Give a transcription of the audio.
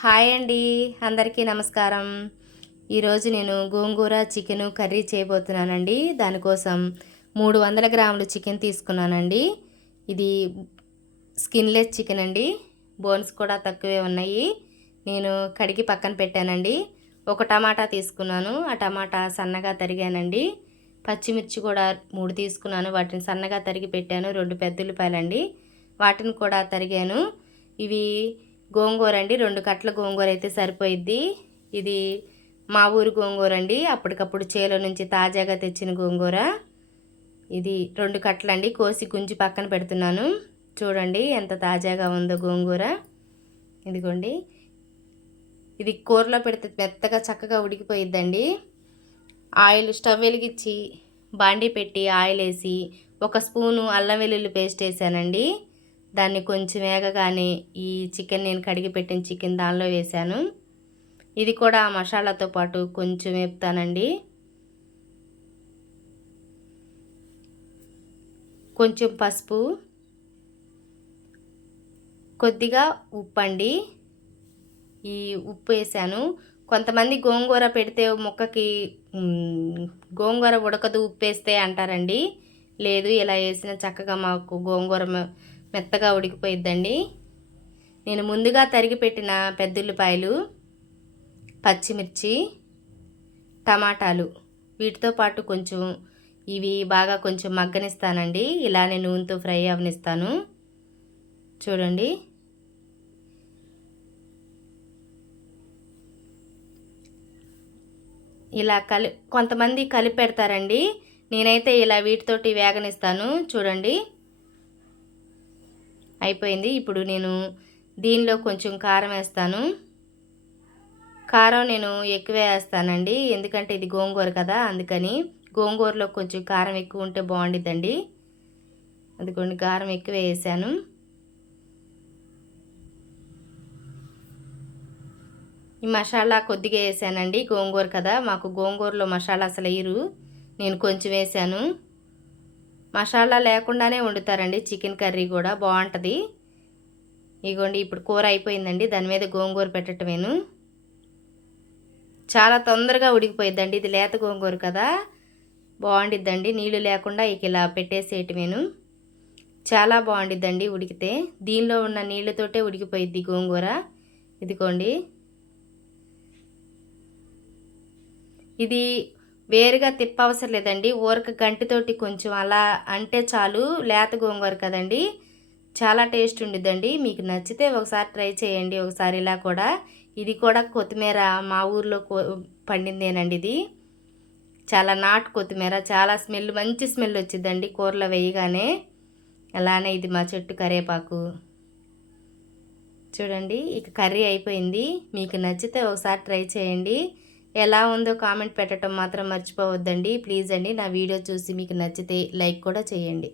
Hi అండి అందరికీ నమస్కారం. ఈరోజు నేను గోంగూర చికెన్ కర్రీ చేయబోతున్నానండి. దానికోసం మూడు వందల గ్రాములు చికెన్ తీసుకున్నానండి. ఇది స్కిన్లెస్ చికెన్ అండి. బోన్స్ కూడా తక్కువే ఉన్నాయి. నేను కడిగి పక్కన పెట్టానండి. ఒక టమాటా తీసుకున్నాను. ఆ టమాటా సన్నగా తరిగానండి. పచ్చిమిర్చి కూడా మూడు తీసుకున్నాను. వాటిని సన్నగా తరిగి పెట్టాను. రెండు పెద్ద ఉల్లిపాయలండి. వాటిని కూడా తరిగాను. ఇవి గోంగూర అండి. రెండు కట్ల గోంగూర అయితే సరిపోయిద్ది. ఇది మా ఊరు గోంగూర అండి. అప్పటికప్పుడు చేలో నుంచి తాజాగా తెచ్చిన గోంగూర. ఇది రెండు కట్టలండి కోసి గుంజి పక్కన పెడుతున్నాను. చూడండి ఎంత తాజాగా ఉందో గోంగూర. ఇదిగోండి. ఇది కూరలో పెడితే మెత్తగా చక్కగా ఉడికిపోయిద్దండి. ఆయిల్ స్టవ్ వెలిగించి బాండీ పెట్టి ఆయిల్ వేసి ఒక స్పూను అల్లం వెల్లుల్లి పేస్ట్ వేసానండి. దాన్ని కొంచెం వేగగానే ఈ చికెన్ నేను కడిగి పెట్టిన చికెన్ దానిలో వేసాను ఇది కూడా ఆ మసాలాతో పాటు కొంచెం వేపుతానండి. కొంచెం పసుపు కొద్దిగా ఉప్పు అండి ఈ ఉప్పు వేసాను. కొంతమంది గోంగూర పెడితే ముక్కకి గోంగూర ఉడకదు ఉప్పు వేస్తే అంటారండి. లేదు ఇలా వేసిన చక్కగా మాకు గోంగూర మెత్తగా ఉడికిపోయిద్దండి. నేను ముందుగా తరిగి పెట్టిన పెద్దుల్లిపాయలు పచ్చిమిర్చి టమాటాలు వీటితో పాటు కొంచెం ఇవి బాగా కొంచెం మగ్గనిస్తానండి. ఇలానే నూనెతో ఫ్రై అవనిస్తాను. చూడండి. ఇలా కలి కొంతమంది కలిపి పెడతారండి నేనైతే ఇలా వీటితోటి వేగనిస్తాను. చూడండి. అయిపోయింది. ఇప్పుడు నేను దీనిలో కొంచెం కారం వేస్తాను. కారం నేను ఎక్కువ వేస్తానండి. ఎందుకంటే ఇది గోంగూర కదా అందుకని గోంగూరలో కొంచెం కారం ఎక్కువ ఉంటే బాగుండిద్దండి. అందుకని కారం ఎక్కువ వేసాను. ఈ మసాలా కొద్దిగా వేసానండి. గోంగూర కదా మాకు గోంగూరలో మసాలా అసలు వేయరు. నేను కొంచెం వేసాను. మసాలా లేకుండానే వండుతారండి. చికెన్ కర్రీ కూడా బాగుంటుంది. ఇగోండి ఇప్పుడు కూర అయిపోయిందండి. దాని మీద గోంగూర పెట్టటమేను. చాలా తొందరగా ఉడికిపోయిద్దండి. ఇది లేత గోంగూర కదా. బాగుండిద్దండి. నీళ్ళు లేకుండా ఇక ఇలా పెట్టేసేయటమేను. చాలా బాగుండిద్దండి ఉడికితే. దీనిలో ఉన్న నీళ్ళతోటే ఉడికిపోయిద్ది గోంగూర. ఇదిగోండి. ఇది వేరుగా తిప్పవసరం లేదండి. ఊరక గంటితోటి కొంచెం అలా అంటే చాలు. లేత గోంగూర కదండి. చాలా టేస్ట్ ఉండిద్దండి. మీకు నచ్చితే ఒకసారి ట్రై చేయండి. ఒకసారి ఇలా కూడా. ఇది కూడా కొత్తిమీర మా ఊర్లో పండిందేనండి ఇది. చాలా నాటు కొత్తిమీర చాలా స్మెల్ మంచి స్మెల్ వచ్చిందండి కూరలో వేయగానే. అలానే ఇది మా చెట్టు కరేపాకు. చూడండి ఇక కర్రీ అయిపోయింది. మీకు నచ్చితే ఒకసారి ట్రై చేయండి. ఎలా ఉందో కామెంట్ పెట్టడం మాత్రం మర్చిపోవద్దండి. ప్లీజ్ అండి నా వీడియో చూసి మీకు నచ్చితే లైక్ కూడా చేయండి.